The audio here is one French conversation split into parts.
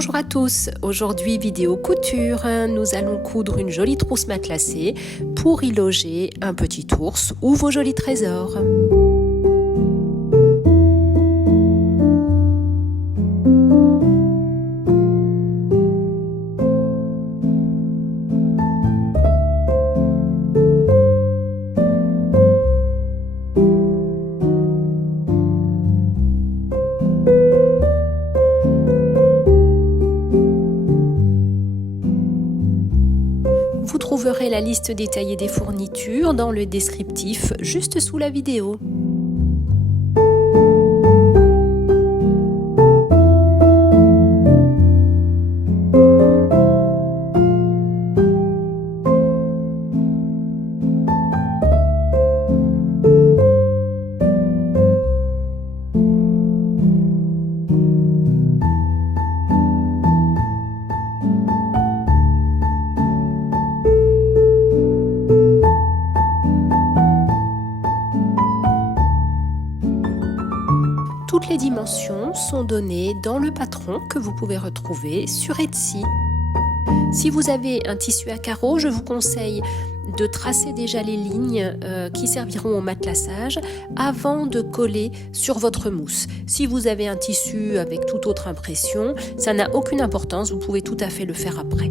Bonjour à tous, aujourd'hui vidéo couture, nous allons coudre une jolie trousse matelassée pour y loger un petit ours ou vos jolis trésors. Vous trouverez la liste détaillée des fournitures dans le descriptif juste sous la vidéo. Toutes les dimensions sont données dans le patron que vous pouvez retrouver sur Etsy. Si vous avez un tissu à carreaux, je vous conseille de tracer déjà les lignes qui serviront au matelassage avant de coller sur votre mousse. Si vous avez un tissu avec toute autre impression, ça n'a aucune importance, vous pouvez tout à fait le faire après.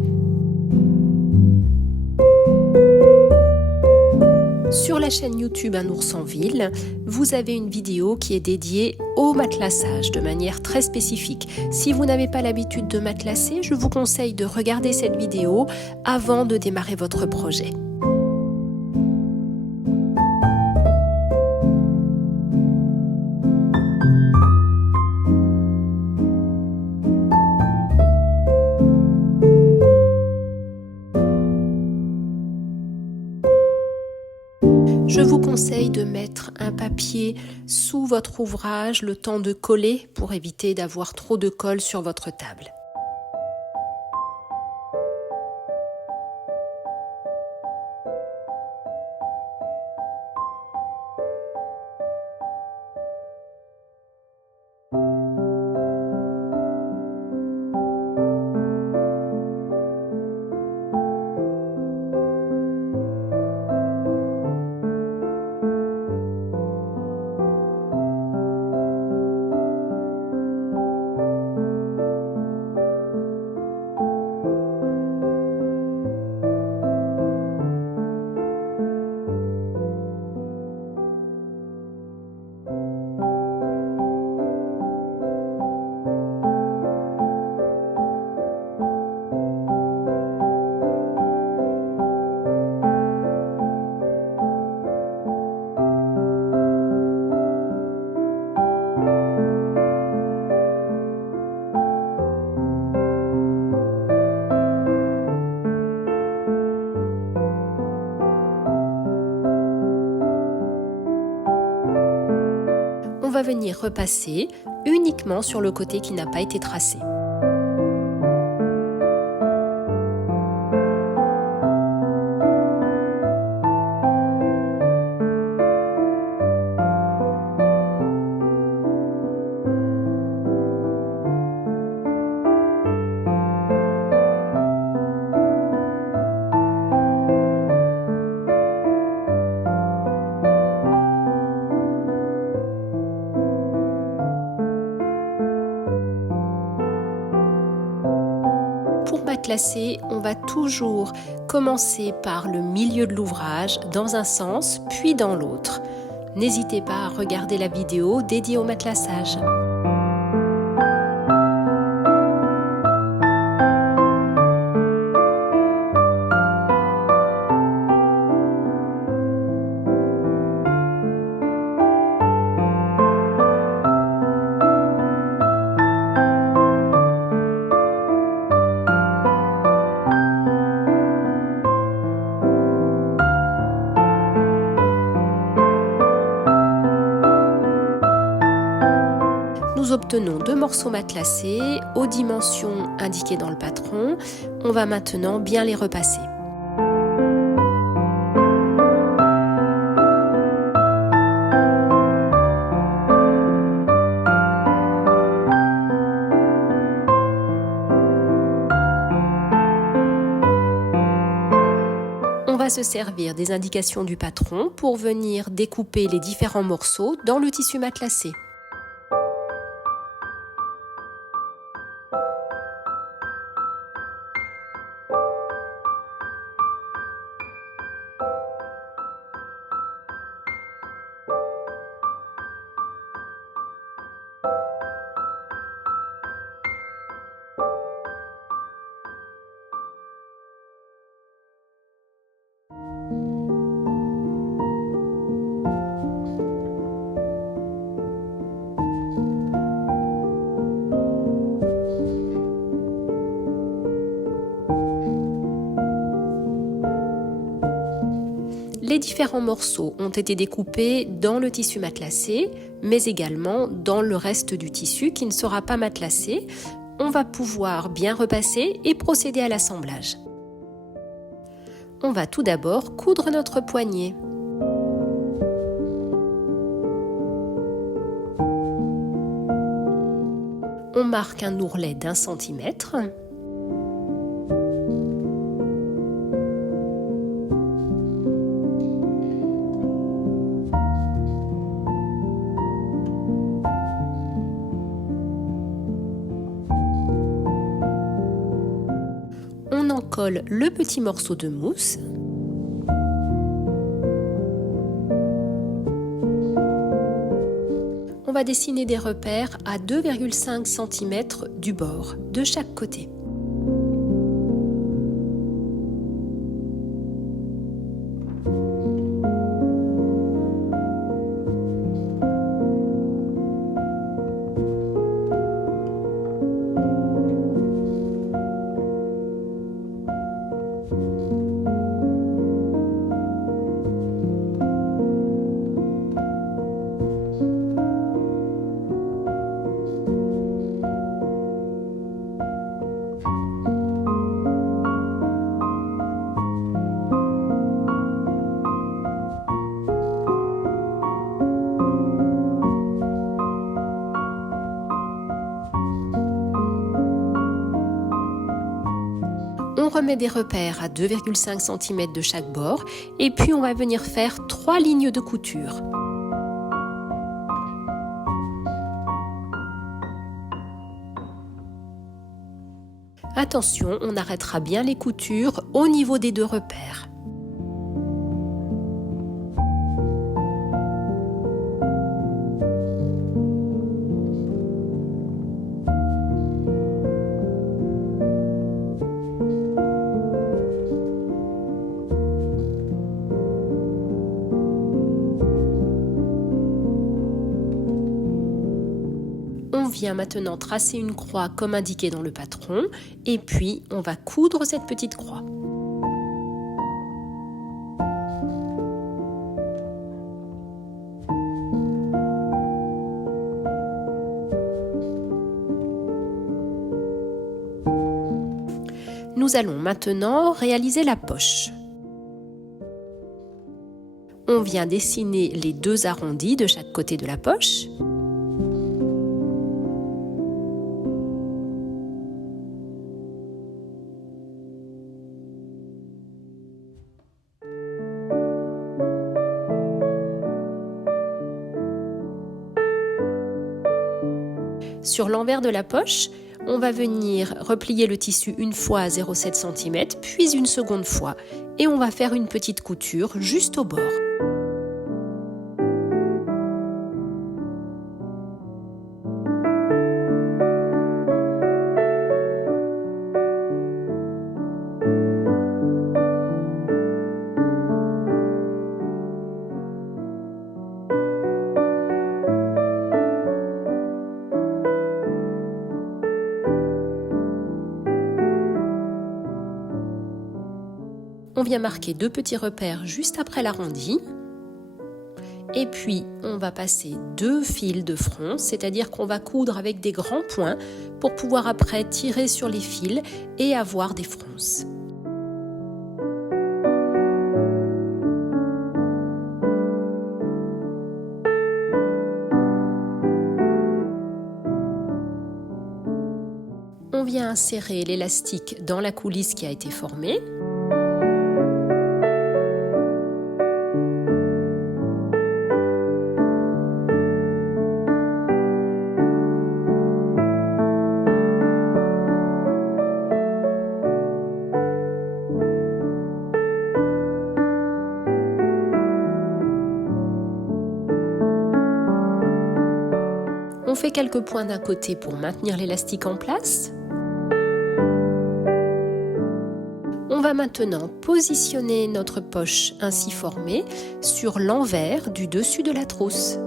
Sur la chaîne YouTube Un ours en ville, vous avez une vidéo qui est dédiée au matelassage de manière très spécifique. Si vous n'avez pas l'habitude de matelasser, je vous conseille de regarder cette vidéo avant de démarrer votre projet. Je vous conseille de mettre un papier sous votre ouvrage le temps de coller pour éviter d'avoir trop de colle sur votre table. On va venir repasser uniquement sur le côté qui n'a pas été tracé. Pour matelasser, on va toujours commencer par le milieu de l'ouvrage dans un sens, puis dans l'autre. N'hésitez pas à regarder la vidéo dédiée au matelassage. Nous obtenons 2 morceaux matelassés aux dimensions indiquées dans le patron. On va maintenant bien les repasser. va se servir des indications du patron pour venir découper les différents morceaux dans le tissu matelassé. Les différents morceaux ont été découpés dans le tissu matelassé, mais également dans le reste du tissu qui ne sera pas matelassé. On va pouvoir bien repasser et procéder à l'assemblage. On va tout d'abord coudre notre poignet. On marque un ourlet d'1 centimètre. On en colle le petit morceau de mousse. On va dessiner des repères à 2,5 cm du bord, de chaque côté. On remet des repères à 2,5 cm de chaque bord et puis on va venir faire 3 lignes de couture. Attention, on arrêtera bien les coutures au niveau des 2 repères. On vient maintenant tracer une croix comme indiqué dans le patron et puis on va coudre cette petite croix. Nous allons maintenant réaliser la poche. On vient dessiner les 2 arrondis de chaque côté de la poche. Sur l'envers de la poche, on va venir replier le tissu une fois à 0,7 cm, puis une seconde fois. Et on va faire une petite couture juste au bord. On vient marquer 2 petits repères juste après l'arrondi. Et puis, on va passer 2 fils de fronce, c'est-à-dire qu'on va coudre avec des grands points pour pouvoir après tirer sur les fils et avoir des fronces. On vient insérer l'élastique dans la coulisse qui a été formée. On fait quelques points d'un côté pour maintenir l'élastique en place. On va maintenant positionner notre poche ainsi formée sur l'envers du dessus de la trousse.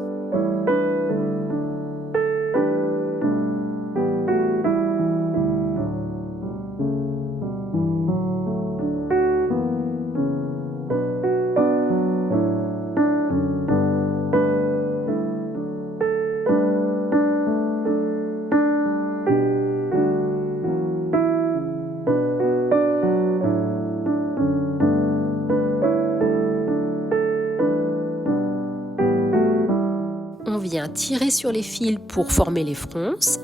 On vient tirer sur les fils pour former les fronces.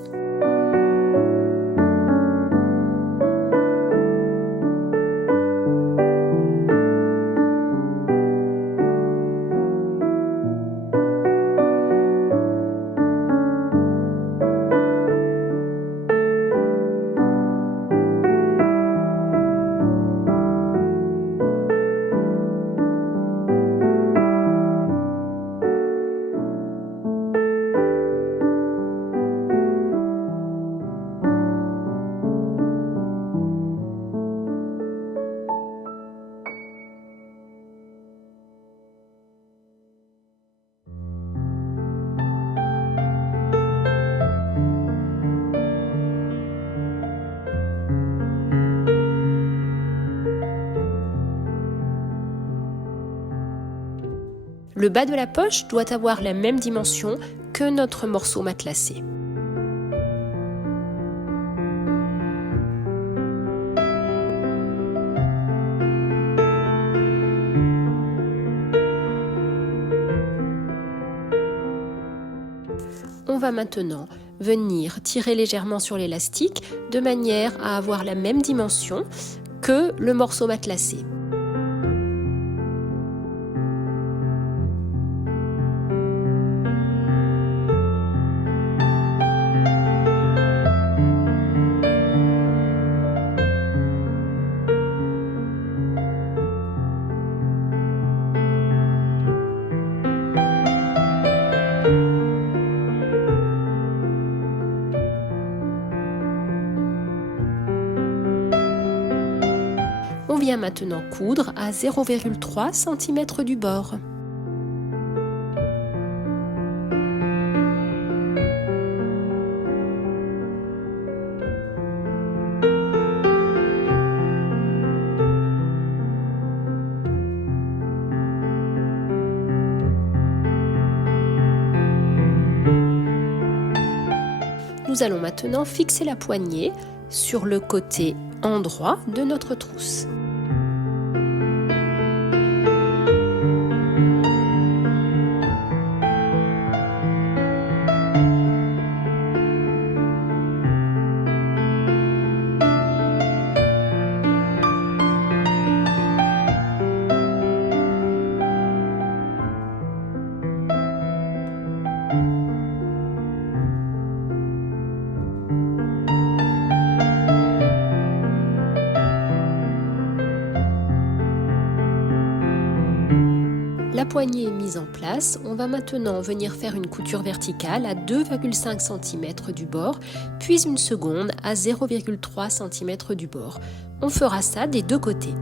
Le bas de la poche doit avoir la même dimension que notre morceau matelassé. On va maintenant venir tirer légèrement sur l'élastique de manière à avoir la même dimension que le morceau matelassé. On vient maintenant coudre à 0,3 cm du bord. Nous allons maintenant fixer la poignée sur le côté endroit de notre trousse. La poignée est mise en place, on va maintenant venir faire une couture verticale à 2,5 cm du bord, puis une seconde à 0,3 cm du bord. On fera ça des deux côtés.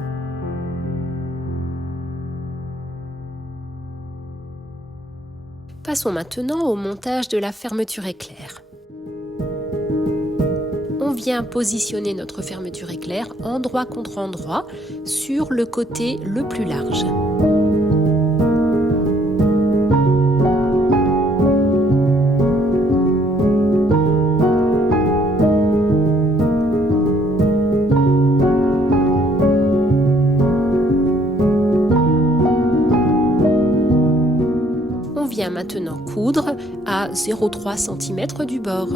Passons maintenant au montage de la fermeture éclair. On vient positionner notre fermeture éclair endroit contre endroit sur le côté le plus large. On vient maintenant coudre à 0,3 cm du bord.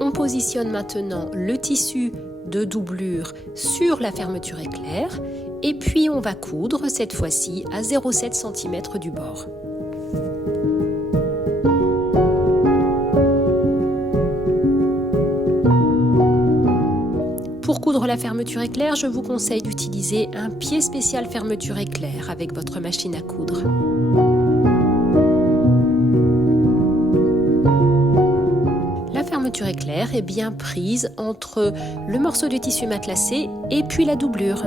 On positionne maintenant le tissu de doublure sur la fermeture éclair et puis on va coudre cette fois-ci à 0,7 cm du bord. Pour coudre la fermeture éclair, je vous conseille d'utiliser un pied spécial fermeture éclair avec votre machine à coudre. La fermeture éclair est bien prise entre le morceau de tissu matelassé et puis la doublure.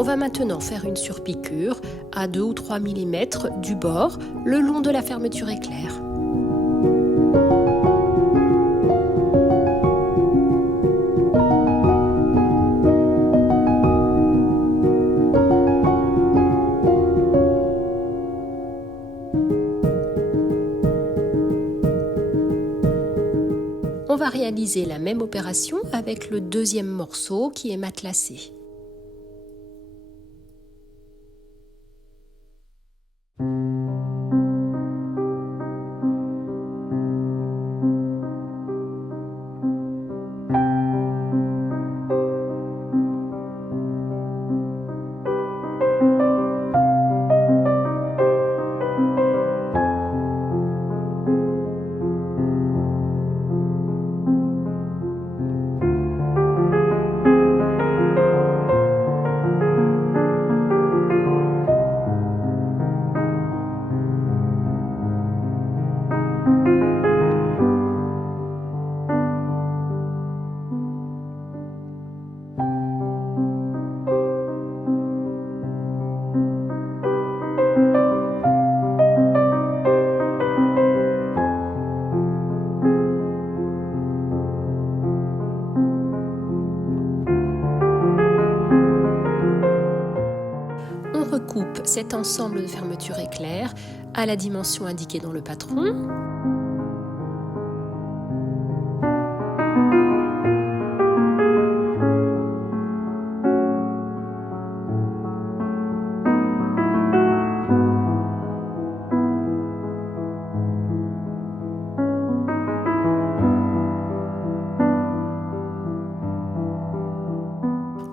On va maintenant faire une surpiqûre à 2 ou 3 mm du bord le long de la fermeture éclair. On va réaliser la même opération avec le deuxième morceau qui est matelassé. On recoupe cet ensemble de fermeture éclair à la dimension indiquée dans le patron.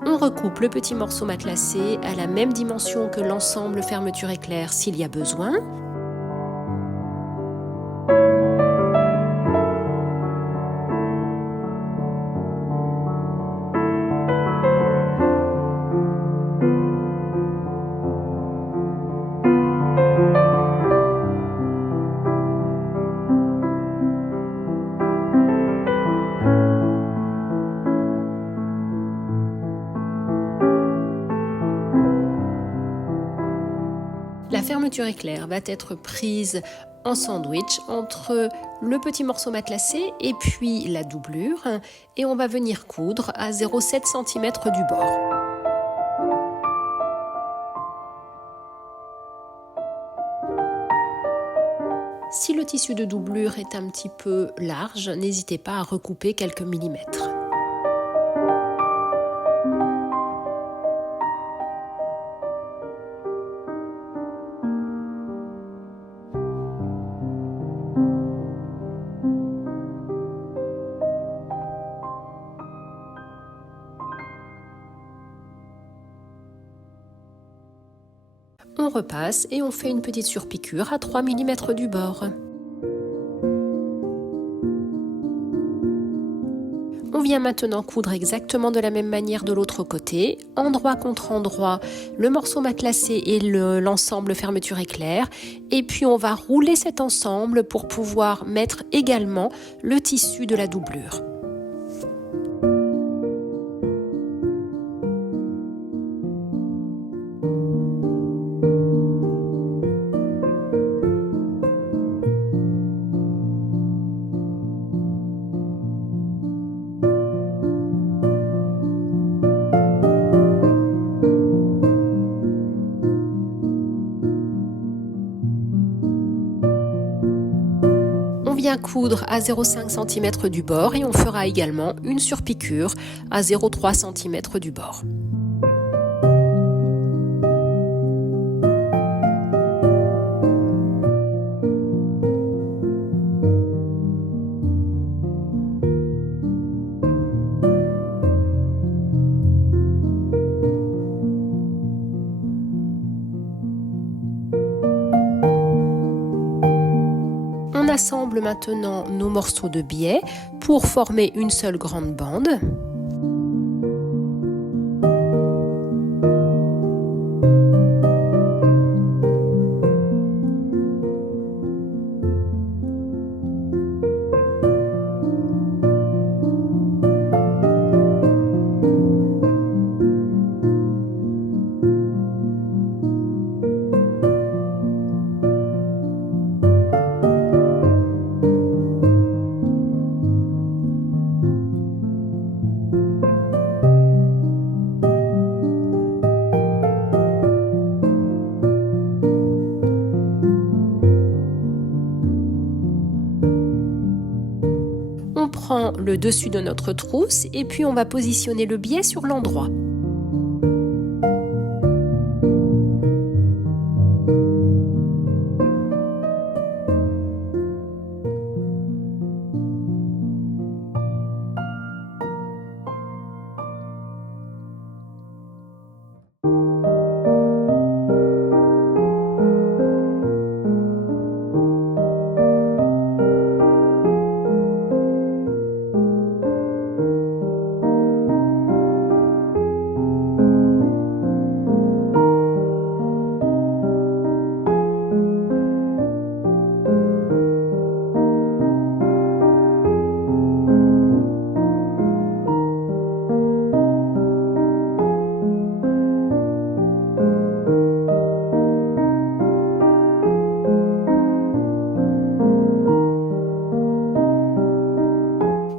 On recoupe le petit morceau matelassé à la même dimension que l'ensemble fermeture éclair s'il y a besoin. La fermeture éclair va être prise en sandwich entre le petit morceau matelassé et puis la doublure et on va venir coudre à 0,7 cm du bord. Si le tissu de doublure est un petit peu large, n'hésitez pas à recouper quelques millimètres. On repasse et on fait une petite surpiqûre à 3 mm du bord. On vient maintenant coudre exactement de la même manière de l'autre côté, endroit contre endroit, le morceau matelassé et l'ensemble fermeture éclair. Et puis on va rouler cet ensemble pour pouvoir mettre également le tissu de la doublure. bien coudre à 0,5 cm du bord et on fera également une surpiqûre à 0,3 cm du bord. On assemble maintenant nos morceaux de biais pour former une seule grande bande. On prend le dessus de notre trousse et puis on va positionner le biais sur l'endroit.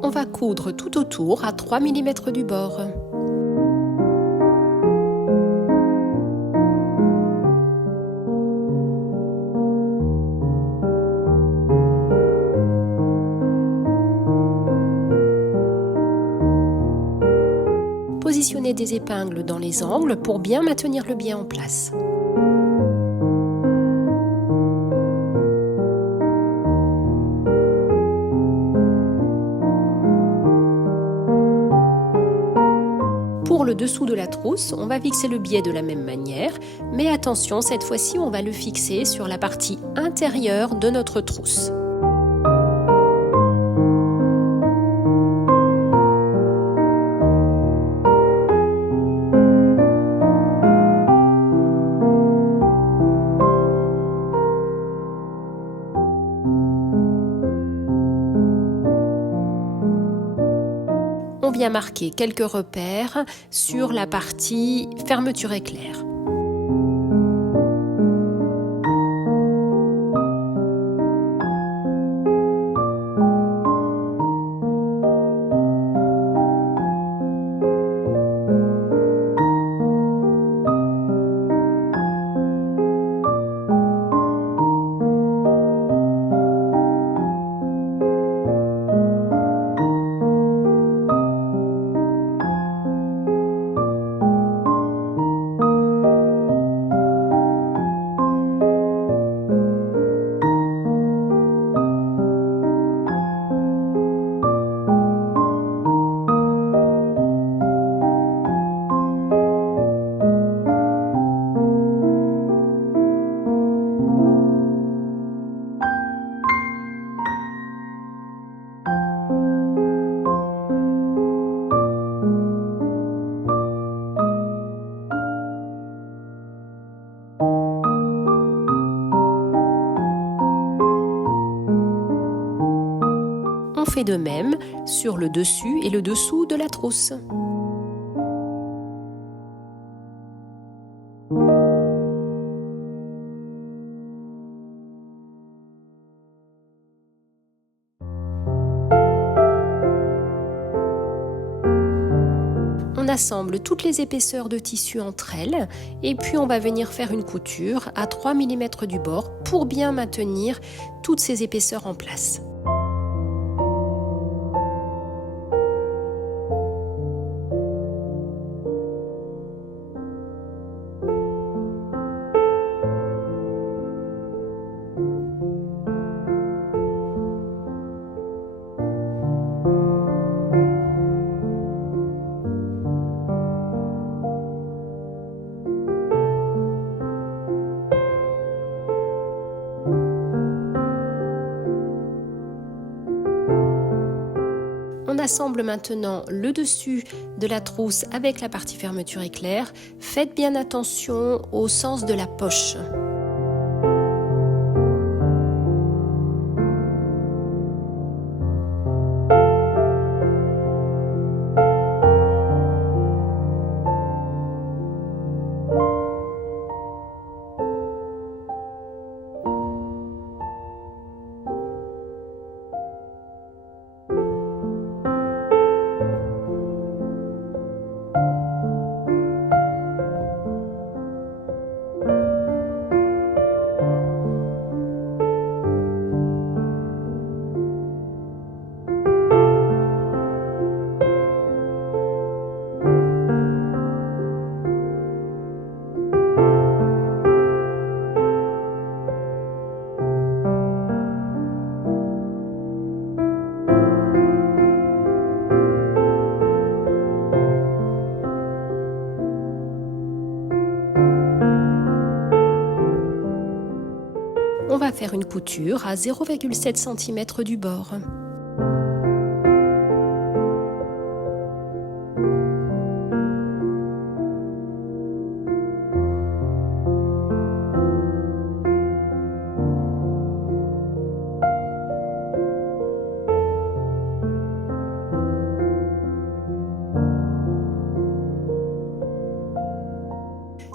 On va coudre tout autour à 3 mm du bord. Positionnez des épingles dans les angles pour bien maintenir le biais en place. Pour le dessous de la trousse, on va fixer le biais de la même manière, mais attention, cette fois-ci, on va le fixer sur la partie intérieure de notre trousse. On vient marquer quelques repères sur la partie fermeture éclair. On fait de même sur le dessus et le dessous de la trousse. On assemble toutes les épaisseurs de tissu entre elles et puis on va venir faire une couture à 3 mm du bord pour bien maintenir toutes ces épaisseurs en place. On assemble maintenant le dessus de la trousse avec la partie fermeture éclair. Faites bien attention au sens de la poche. On va faire une couture à 0,7 cm du bord.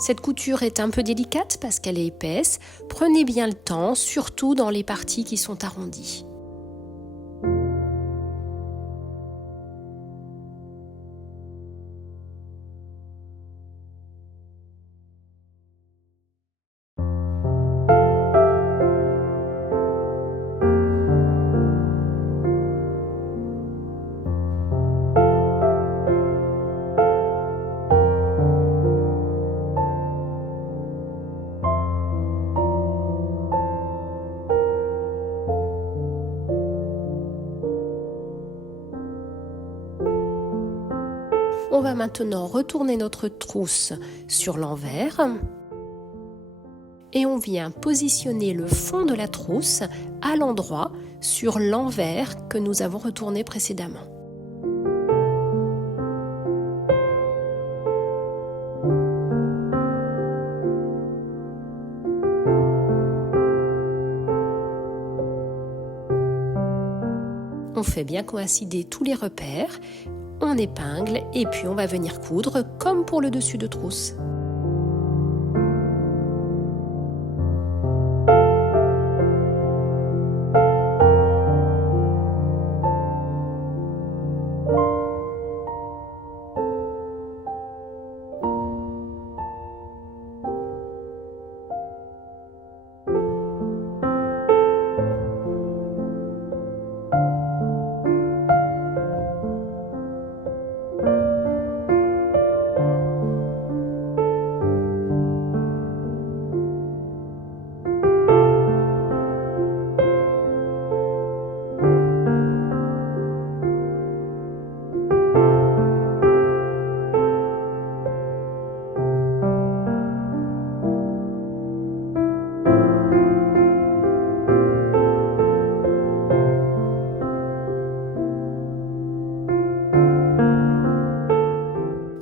Cette couture est un peu délicate parce qu'elle est épaisse. Prenez bien le temps, surtout dans les parties qui sont arrondies. On va maintenant retourner notre trousse sur l'envers et on vient positionner le fond de la trousse à l'endroit sur l'envers que nous avons retourné précédemment. On fait bien coïncider tous les repères. On épingle et puis on va venir coudre comme pour le dessus de trousse.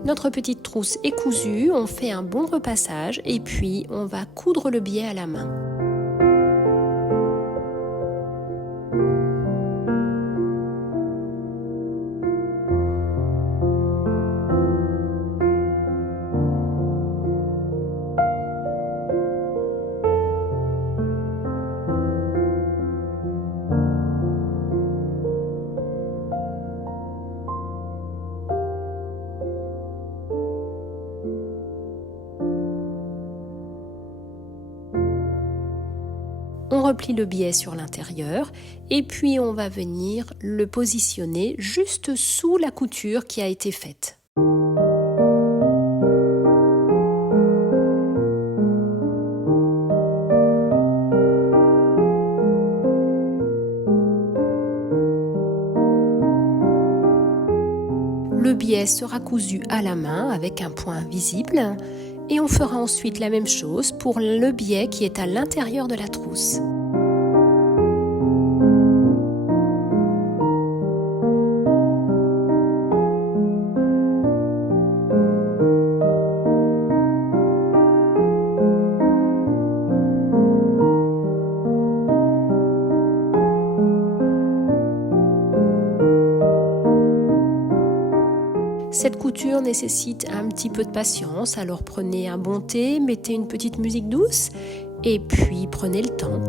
Notre petite trousse est cousue, on fait un bon repassage et puis on va coudre le biais à la main. On replie le biais sur l'intérieur et puis on va venir le positionner juste sous la couture qui a été faite. Le biais sera cousu à la main avec un point visible. Et on fera ensuite la même chose pour le biais qui est à l'intérieur de la trousse. Cette couture nécessite un petit peu de patience, alors prenez un bon thé, mettez une petite musique douce et puis prenez le temps.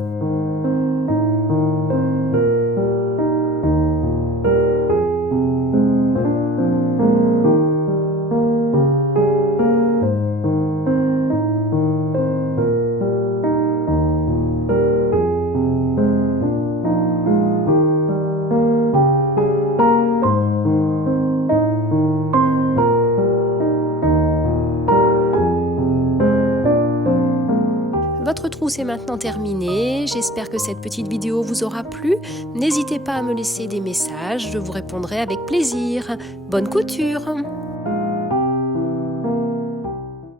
Votre trousse est maintenant terminée, j'espère que cette petite vidéo vous aura plu. N'hésitez pas à me laisser des messages, je vous répondrai avec plaisir. Bonne couture!